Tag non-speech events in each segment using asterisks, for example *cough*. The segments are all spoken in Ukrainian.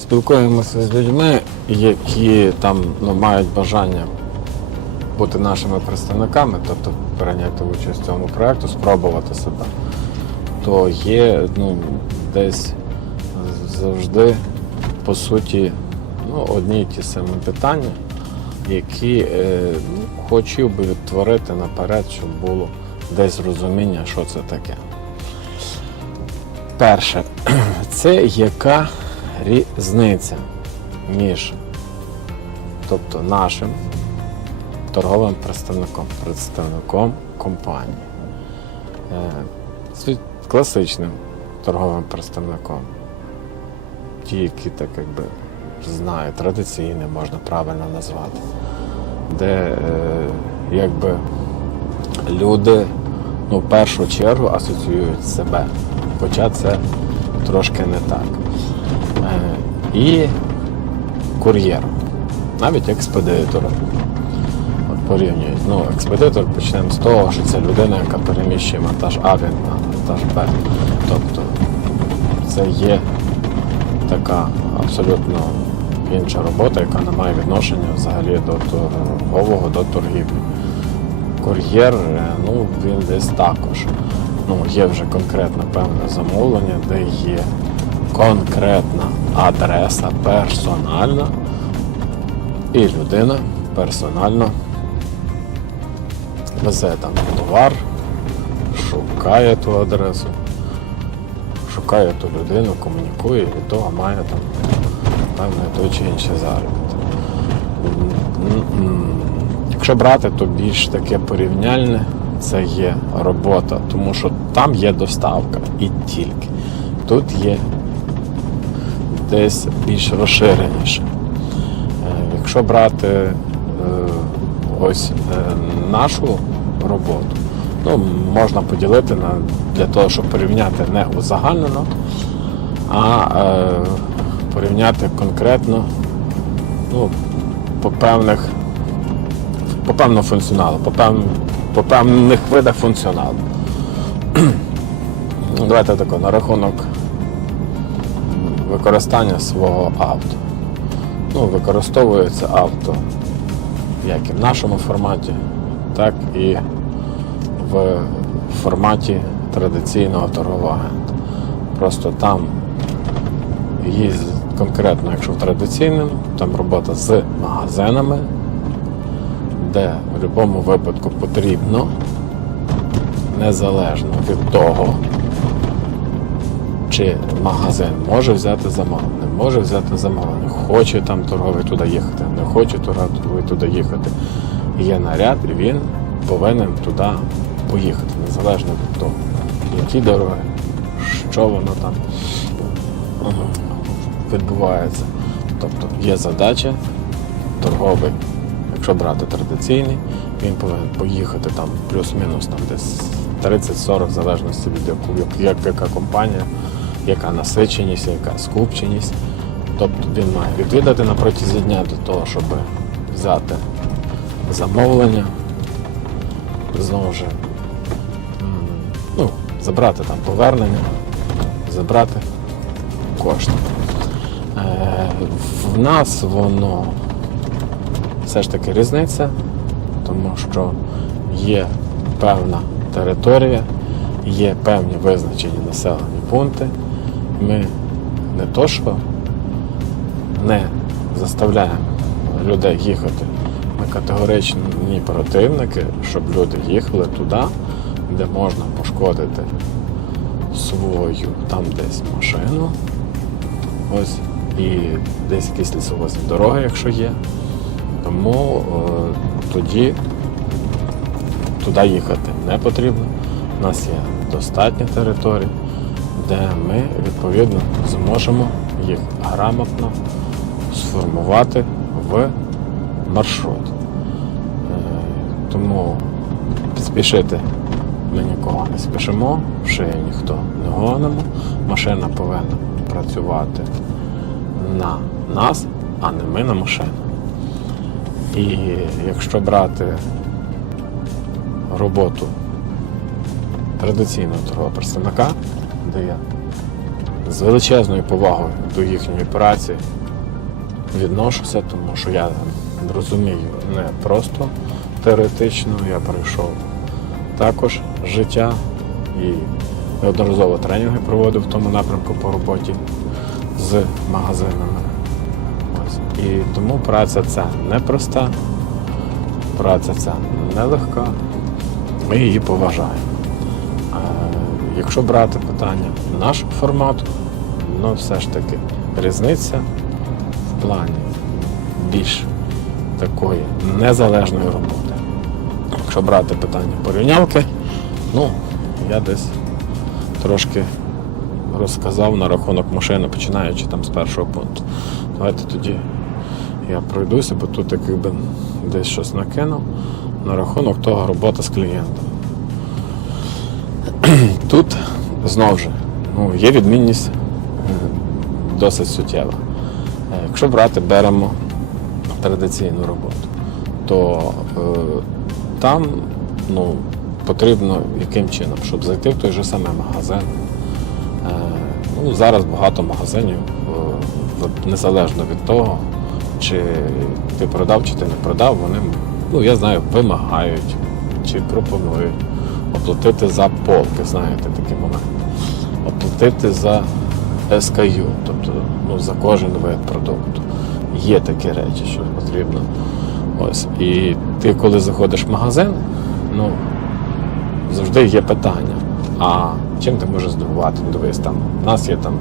Спілкуємося з людьми, які там ну, мають бажання бути нашими представниками, тобто прийняти участь в цьому проєкту, спробувати себе, то є ну, десь завжди по суті ну, одні й ті самі питання, які е, ну, хотів би відтворити наперед, щоб було десь розуміння, що це таке. Перше, *clears throat* це яка різниця між тобто нашим торговим представником, представником компанії, е, класичним торговим представником. Ті, які так якби знають, традиційне можна правильно назвати, де е, якби люди ну, в першу чергу асоціюють себе. Хоча це трошки не так. І кур'єром, навіть експедитором. От порівнюють. Ну, експедитор почнемо з того, що це людина, яка переміщує вантаж А він на вантаж Б. Тобто це є така абсолютно інша робота, яка не має відношення взагалі до торгового, до торгівлі. Кур'єр, е, ну він десь також. Ну, є вже конкретне певне замовлення, де є конкретна адреса персональна, і людина персонально везе там товар, шукає ту адресу, шукає ту людину, комунікує і від того має там певний той чи. М, м, Якщо брати, то більш таке порівняльне це є робота, тому що там є доставка і тільки. Тут є десь більш розширеніше. Е, Якщо брати е, ось е, нашу роботу, ну, можна поділити на, для того, щоб порівняти не узагальнено, а порівняти конкретно ну, по певних по певному функціоналу, по, пев... по певних видах функціоналу. *clears throat* Ну, Давайте тако, на рахунок використання свого авто. Ну, використовується авто як і в нашому форматі, так і в форматі традиційного торгового. Просто там їздить конкретно, якщо в традиційному, там робота з магазинами, де в будь-якому випадку потрібно, незалежно від того, чи магазин може взяти замовлення, не може взяти замовлення, хоче там торговий туди їхати, не хоче торговий туди їхати. Є наряд, і він повинен туди поїхати, незалежно від того, які дороги, що воно там відбувається. Тобто є задача, торговий, якщо брати традиційний, він повинен поїхати там плюс-мінус там десь 30-40 в залежності від яку, як, яка компанія, яка насиченість, яка скупченість. Тобто він має відвідати на протязі дня для того, щоб взяти замовлення, знову ж ну, забрати там повернення, забрати кошти. Е, в нас воно все ж таки різниця, тому що є певна територія, є певні визначені населені пункти. Ми не то що не заставляємо людей їхати. Ми категоричні противники, щоб люди їхали туди, де можна пошкодити свою там десь машину. Ось і десь якісь лісовозні дороги, якщо є. Тому е, тоді туди їхати не потрібно. У нас є достатньо територій, де ми відповідно зможемо їх грамотно сформувати в маршрут. Е, Тому спішити ми нікого не спішимо, шиї ніхто не гонимо. Машина повинна працювати на нас, а не ми на машину. І якщо брати роботу традиційного торгового представника, де я з величезною повагою до їхньої праці відношуся, тому що я розумію не просто теоретично, я пройшов також життя і неодноразово тренінги проводив в тому напрямку по роботі з магазинами. Ось. І тому праця ця непроста, праця ця нелегка, ми її поважаємо. Якщо брати питання нашого формату, ну все ж таки різниця в плані більш такої незалежної роботи. Якщо брати питання порівнялки, ну я десь трошки розказав на рахунок машини, починаючи там з першого пункту. Давайте тоді я пройдуся, бо тут якби десь щось накинув на рахунок того роботи з клієнтом. Тут знову ж ну, є відмінність е, досить суттєва. Е, Якщо брати, беремо традиційну роботу, то е, там ну, потрібно яким чином, щоб зайти в той же самий магазин. Е, ну, зараз багато магазинів, е, незалежно від того, чи ти продав, чи ти не продав, вони, ну я знаю, вимагають чи пропонують оплатити за полки, знаєте, такий момент. Оплатити за SKU, тобто ну, за кожен вид продукту. Є такі речі, що потрібно. Ось. І ти, коли заходиш в магазин, ну, завжди є питання. А чим ти можеш здивувати? Ну, Дивись, там, у нас є там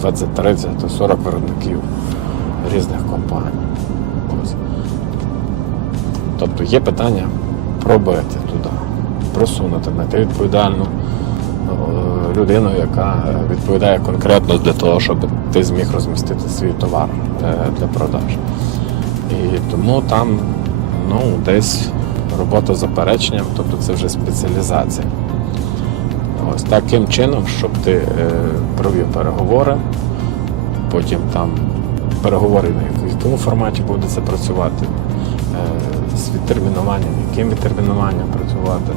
20, 30, 40 виробників різних компаній. Ось. Тобто є питання пробити туди, просунути, знайти відповідальну е, людину, яка відповідає конкретно для того, щоб ти зміг розмістити свій товар для продаж. І тому там ну, десь робота з запереченням, тобто це вже спеціалізація. Ось таким чином, щоб ти е, провів переговори, потім там переговори, на якому форматі буде це працювати, е, з відтермінуванням, яким відтермінуванням працювати,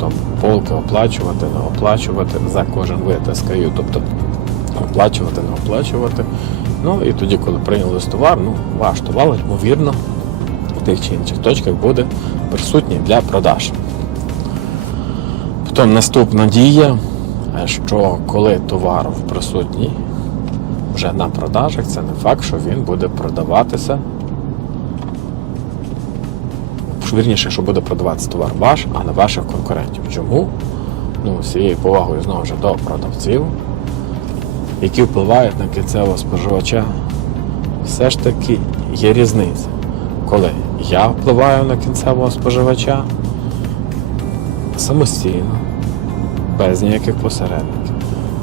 потім полки оплачувати, не оплачувати за кожен вид SKU, тобто оплачувати, не оплачувати. Ну і тоді, коли прийняли товар, ну ваш товар, ймовірно, в тих чи інших точках буде присутній для продаж. Потім наступна дія, що коли товар присутній вже на продажах, це не факт, що він буде продаватися. Вірніше, що буде продаватися товар ваш, а не ваших конкурентів. Чому? Ну, з цією повагою знову ж до продавців, які впливають на кінцевого споживача, все ж таки є різниця. Коли я впливаю на кінцевого споживача самостійно, без ніяких посередників.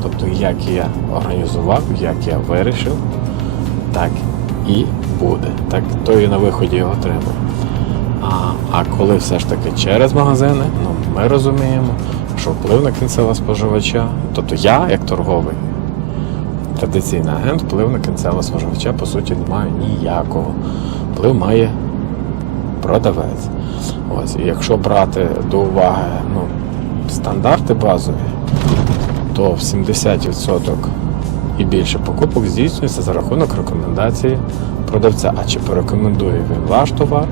Тобто, як я організував, як я вирішив, так і буде. Так то і на виході його отримав. А, а коли все ж таки через магазини, ну ми розуміємо, що вплив на кінцевого споживача, тобто я, як торговий традиційний агент, вплив на кінцевого споживача, по суті, не маю ніякого. Вплив має продавець. Ось, і якщо брати до уваги ну, стандарти базові, то в 70% і більше покупок здійснюється за рахунок рекомендації продавця. А чи порекомендує він ваш товар,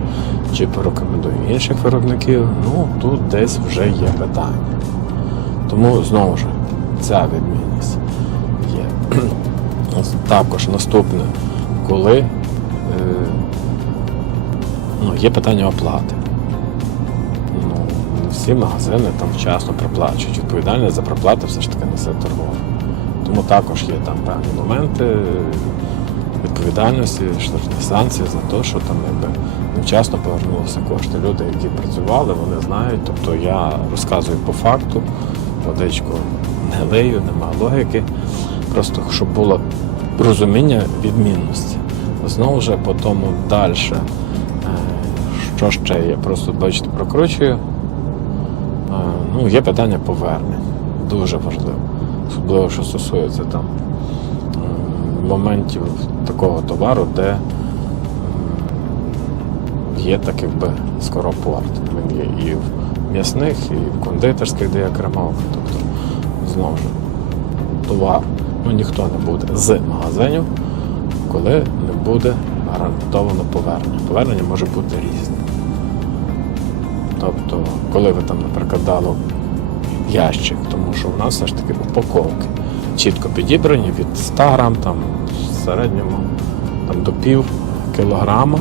чи порекомендує інших виробників, ну тут десь вже є питання. Тому знову ж ця відмінність є. *clears throat* Також наступне, коли е, ну, є питання оплати. Ну, всі магазини там вчасно проплачують. Відповідальність за проплату все ж таки несе торговля. Тому також є там певні моменти відповідальності, штрафні санкції за те, що там якби невчасно повернулися кошти. Люди, які працювали, вони знають. Тобто я розказую по факту, водичку не лию, нема логіки. Просто щоб було розуміння відмінності. Знову ж по тому далі. Що ще є? Просто бачите, прокручую. Е, Ну, є питання повернень. Дуже важливо. Особливо, що стосується там моментів такого товару, де є так якби скоропорт. Він є і в м'ясних, і в кондитерських, де є кремовка. Тобто, знову ж, товар. ну, ніхто не буде з магазинів, коли не буде гарантовано повернення. Повернення може бути різне. Тобто, коли ви там, наприклад, дали ящик, тому що в нас все ж таки упаковки чітко підібрані від 100 грам, там, середньому там, до пів кілограма,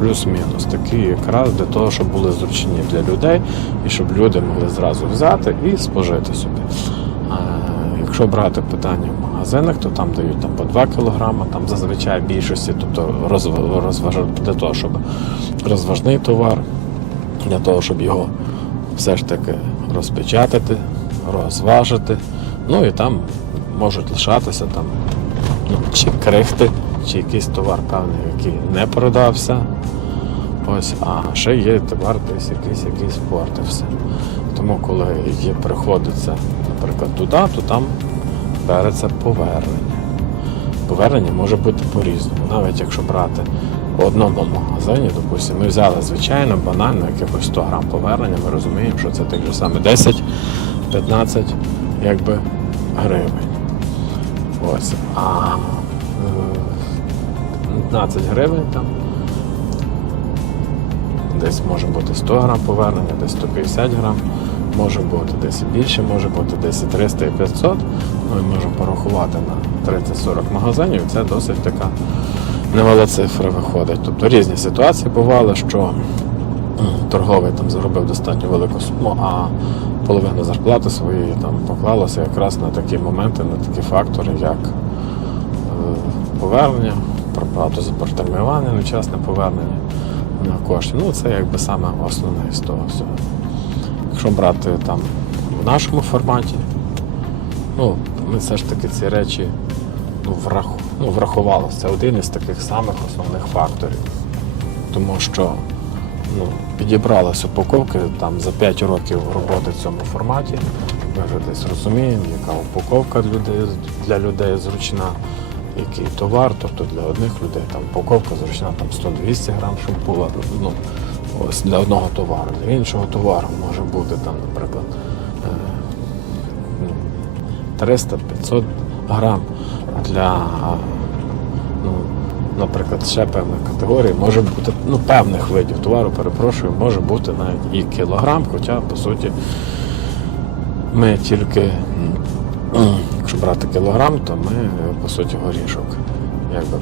плюс-мінус. Такі якраз для того, щоб були зручні для людей і щоб люди могли зразу взяти і спожити собі. А якщо брати питання в магазинах, то там дають там, по 2 кілограма, там зазвичай більшості, тобто розв- розваж... для того, щоб розважний товар, для того, щоб його все ж таки розпечатати, розважити. Ну і там можуть лишатися там, ну, чи крихти, чи якийсь товар певний, який не продався. Ось, а ще є товар десь якийсь, який спортився. Тому коли є, приходиться, наприклад, туди, то там береться повернення. Повернення може бути по-різному. Навіть якщо брати в одному магазині, допустимо, ми взяли звичайно, банально, якихось 100 грам повернення, ми розуміємо, що це тих же саме 10-15 якби, гривень. Ось. А е, 15 гривень там. Десь може бути 100 грам повернення, десь 150 грам, може бути десь і більше, може бути десь і 300 і 500. Ну і можемо порахувати на 30-40 магазинів. Це досить така немала цифра виходить. Тобто різні ситуації бували, що торговий там заробив достатньо велику суму, а половина зарплати своєї там поклалася якраз на такі моменти, на такі фактори, як е, повернення, проплату за протермінування, невчасне повернення на кошти. Ну, це якби саме основне з того всього. Якщо брати там в нашому форматі, ну, ми все ж таки ці речі ну, врах... ну, врахували. Це один із таких самих основних факторів. Тому що ну, підібралися упаковки там, за 5 років роботи в цьому форматі. Ми вже десь розуміємо, яка упаковка для людей, для людей зручна, який товар, тобто для одних людей там упаковка зручна там 100-200 грам, була ну, ось для одного товару, для іншого товару може бути там, наприклад, е, ну, 300-500 грам. Для, ну, наприклад, ще певних категорій, може бути ну, певних видів товару, перепрошую, може бути навіть і кілограм, хоча, по суті, ми тільки, якщо брати кілограм, то ми, по суті, горішок якби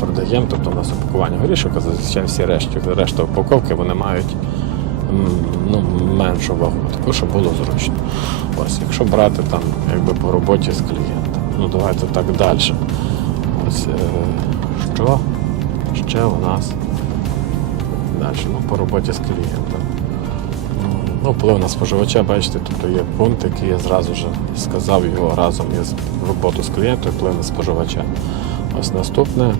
продаємо. Тобто у нас упакування горішок, а зазвичай всі решті, решта упаковки вони мають ну, меншу вагу, таку, щоб було зручно. Ось, якщо брати там якби по роботі з клієнтом, ну давайте так далі. Ось е, що ще у нас далі, ну, по роботі з клієнтом. Ну, вплив на споживача, бачите, тобто є пункт, який я зразу вже сказав його разом із роботу з клієнтом, вплив на споживача. Ось наступне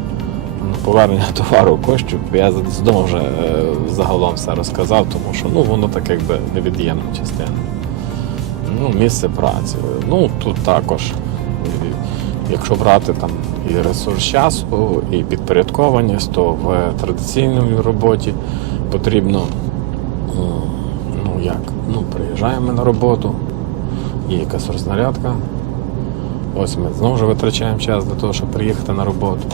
повернення *laughs* товару коштів. Я знову вже е, загалом все розказав, тому що ну, воно так якби невід'ємна частина. Ну, місце праці. Ну, тут також, якщо брати там і ресурс часу, і підпорядкованість, то в традиційній роботі потрібно ну як, ну, приїжджаємо на роботу, є якась рознарядка. Ось ми знову ж витрачаємо час для того, щоб приїхати на роботу.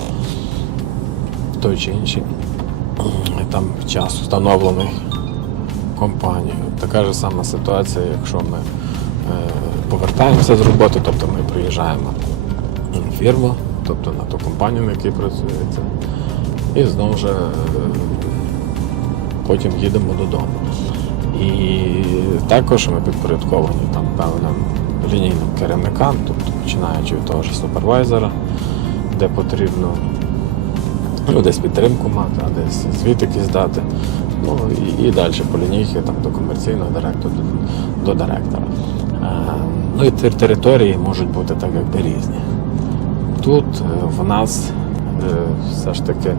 Той чи інший там час встановлений компанією. Така ж сама ситуація, якщо ми е, повертаємося з роботи, тобто ми приїжджаємо в фірму, тобто на ту компанію, на якій працюєте, і знову ж е, потім їдемо додому. І також ми підпорядковані там певним лінійним керівникам, тобто починаючи від того ж супервайзера, де потрібно ну, десь підтримку мати, а десь звіт якийсь дати. Ну і, і далі по лінійки там, до комерційного директора, до, до директора. Е, ну і території можуть бути так якби різні. Тут е, в нас е, все ж таки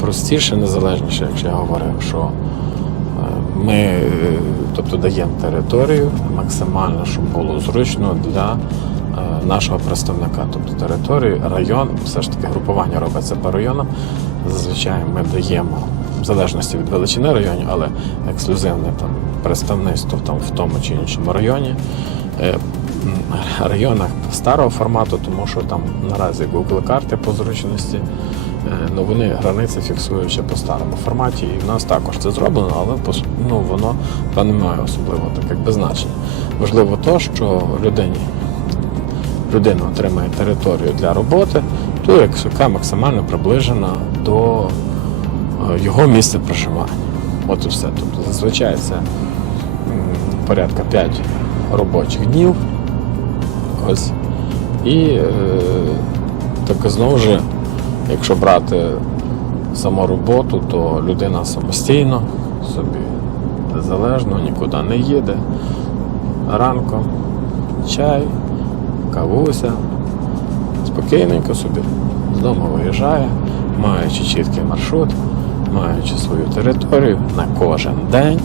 простіше, незалежніше, якщо я говорив, що ми е, тобто, даємо територію максимально, щоб було зручно для е, нашого представника. Тобто територію, район, все ж таки групування робиться по районам. Зазвичай ми даємо, в залежності від величини районів, але ексклюзивне там представництво там, в тому чи іншому районі. Е, районах старого формату, тому що там наразі Google карти по зручності, е, вони границі фіксують ще по старому форматі, і в нас також це зроблено, але ну, воно та не має особливо так якби значення. Важливо то, що людині людина отримає територію для роботи, то яка максимально приближена до е, його місця проживання. От і все. Тобто зазвичай це порядка 5 робочих днів. Ось. І е, так знову ж, якщо брати саму роботу, то людина самостійно собі незалежно, нікуди не їде. Ранком чай, кавуся, спокійненько собі з дому виїжджає, маючи чіткий маршрут, маючи свою територію на кожен день.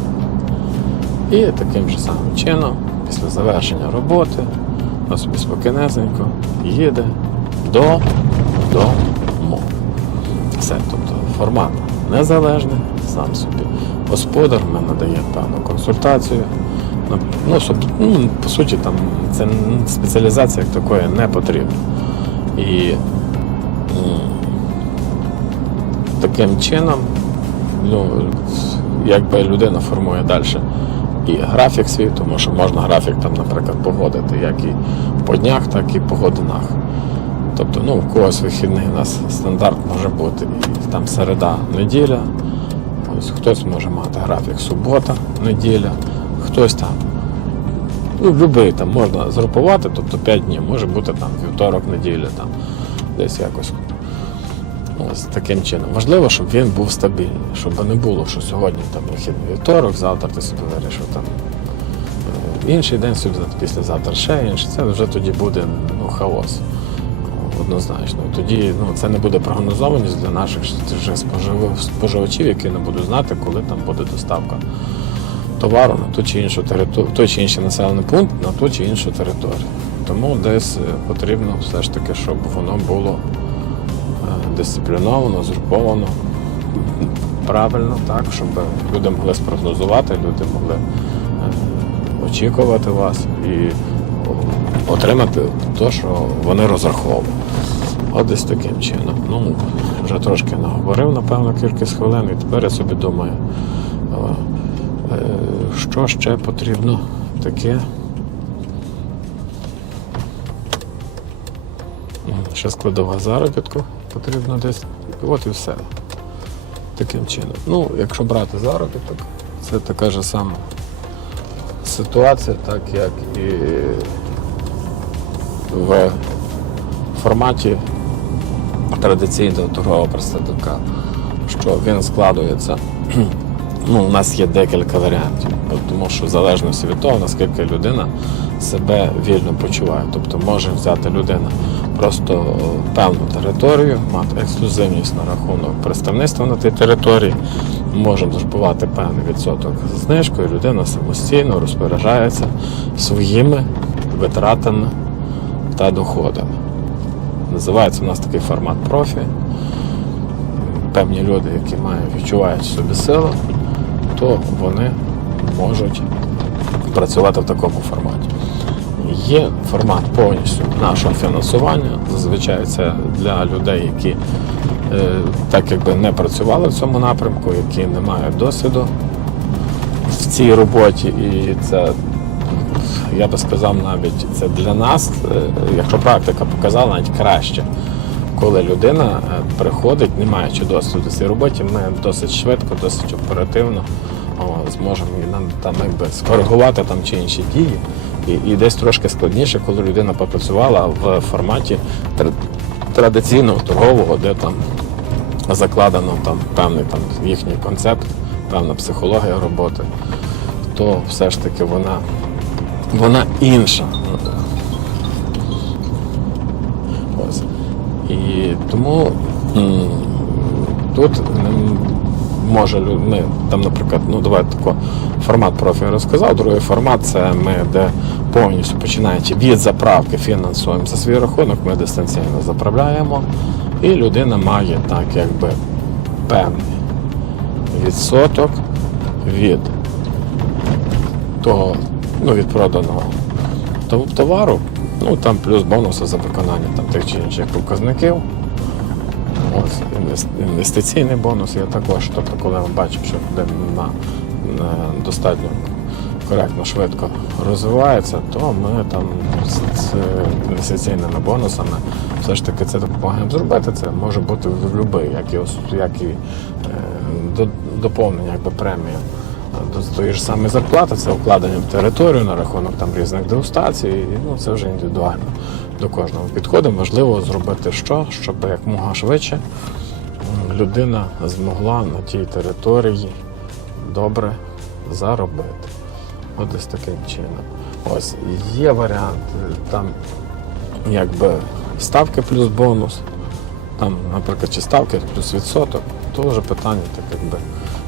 І таким же самим чином, після завершення роботи, вона собі спокійнесенько їде до дому. Все, тобто формат незалежний, сам собі господар мене надає певну консультацію. Ну, Ну, ну, по суті, там це спеціалізація як такої не потрібна. І м, таким чином, ну, якби людина формує далі і графік свій, тому що можна графік там, наприклад, погодити як і по днях, так і по годинах. Тобто, ну, у когось вихідний у нас стандарт може бути там середа, неділя. Ось хтось може мати графік субота, неділя, хтось там. Ну, будь-який там можна згрупувати, тобто 5 днів, може бути там вівторок, неділя, там десь якось. Ось таким чином. Важливо, щоб він був стабільний, щоб не було, що сьогодні там вихідний вівторок, завтра ти собі вирішив там е, інший день собі післязавтра ще інший. Це вже тоді буде ну, хаос. Однозначно. Тоді ну, це не буде прогнозованість для наших вже споживачів, які не будуть знати, коли там буде доставка товару на ту чи іншу територію, той чи інший населений пункт на ту чи іншу територію. Тому десь е, потрібно все ж таки, щоб воно було е, дисципліновано, згруповано, правильно, так, щоб люди могли спрогнозувати, люди могли е, очікувати вас і отримати те, що вони розраховували. От десь таким чином. Ну, вже трошки наговорив, напевно, кількість хвилин, і тепер я собі думаю, е, що ще потрібно таке. Ще складова заробітку потрібно десь. От і все. Таким чином. Ну, якщо брати заробіток, це така ж сама ситуація, так як і в форматі традиційного торгового представника, що він складується. *clears throat* Ну, у нас є декілька варіантів, тому що в залежності від того, наскільки людина себе вільно почуває. Тобто може взяти людина просто певну територію, мати ексклюзивність на рахунок представництва на тій території, можемо зрахувати певний відсоток знижкою, людина самостійно розпоряджається своїми витратами та доходами. Називається у нас такий формат профі. Певні люди, які мають, відчувають в собі силу, то вони можуть працювати в такому форматі. Є формат повністю нашого фінансування. Зазвичай це для людей, які так якби не працювали в цьому напрямку, які не мають досвіду в цій роботі. І це, я би сказав, навіть це для нас, е, якщо практика показала, навіть краще. Коли людина е, приходить, не маючи досвіду в цій роботі, ми досить швидко, досить оперативно о, зможемо нам там якби скоригувати там чи інші дії. І, і десь трошки складніше, коли людина попрацювала в форматі традиційного торгового, де там закладено там певний там їхній концепт, певна психологія роботи, то все ж таки вона, вона інша. Ось. І тому тут може ми там, наприклад, ну давайте тако формат профі розказав. Другий формат це ми, де повністю починаючи від заправки, фінансуємо за свій рахунок, ми дистанційно заправляємо, і людина має так, якби певний відсоток від того, ну, від проданого товару, ну там плюс бонуси за виконання там, тих чи інших показників. Інвестиційний бонус є також. Тобто, коли ми бачимо, що людина на, на достатньо коректно, швидко розвивається, то ми там з, інвестиційними бонусами все ж таки це допомагаємо зробити. Це може бути в будь-який, як і, ос- як і е, до- доповнення, якби премія до тої ж самої зарплати, це вкладення в територію на рахунок там різних дегустацій. І, ну, це вже індивідуально до кожного підходимо. Важливо зробити що, щоб якмога швидше людина змогла на тій території добре заробити. От десь таким чином. Ось є варіант, е, там якби ставки плюс бонус, там, наприклад, чи ставки плюс відсоток, то вже питання так якби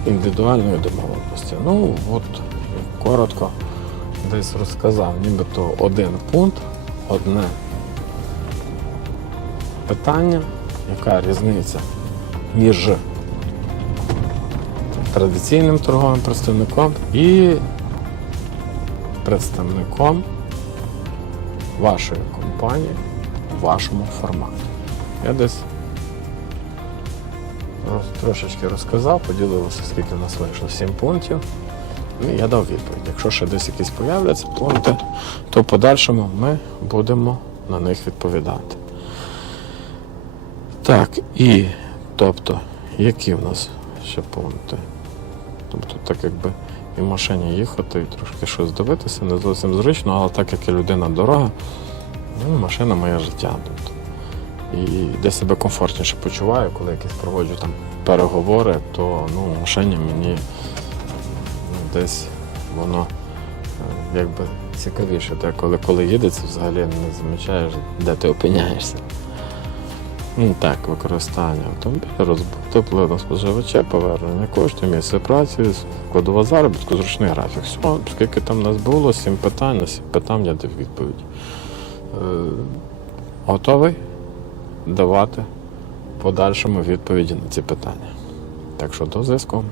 індивідуальної домовленості. Ну, от коротко десь розказав, нібито один пункт, одне питання, яка різниця між традиційним торговим представником і представником вашої компанії у вашому форматі. Я десь трошечки розказав, поділився, скільки в нас вийшло 7 пунктів. Ну, і я дав відповідь. Якщо ще десь якісь появляться пункти, то в подальшому ми будемо на них відповідати. Так, і тобто, які в нас ще пункти? Тобто, так якби і в машині їхати, і трошки щось дивитися, не зовсім зручно, але так як я людина дорога, ну, машина моє життя. Тобто. І де себе комфортніше почуваю, коли якісь проводжу там переговори, то ну, в машині мені ну, десь воно е, якби цікавіше. Те, коли, коли їдеться, взагалі не замічаєш, де ти опиняєшся. Так, використання автомобіля, на споживача, повернення коштів, місце праці, складова заробітку, зручний графік. Все, скільки там нас було, сім питань, на сім питань я дав відповідь. Е, готовий давати подальшому відповіді на ці питання. Так що до зв'язку.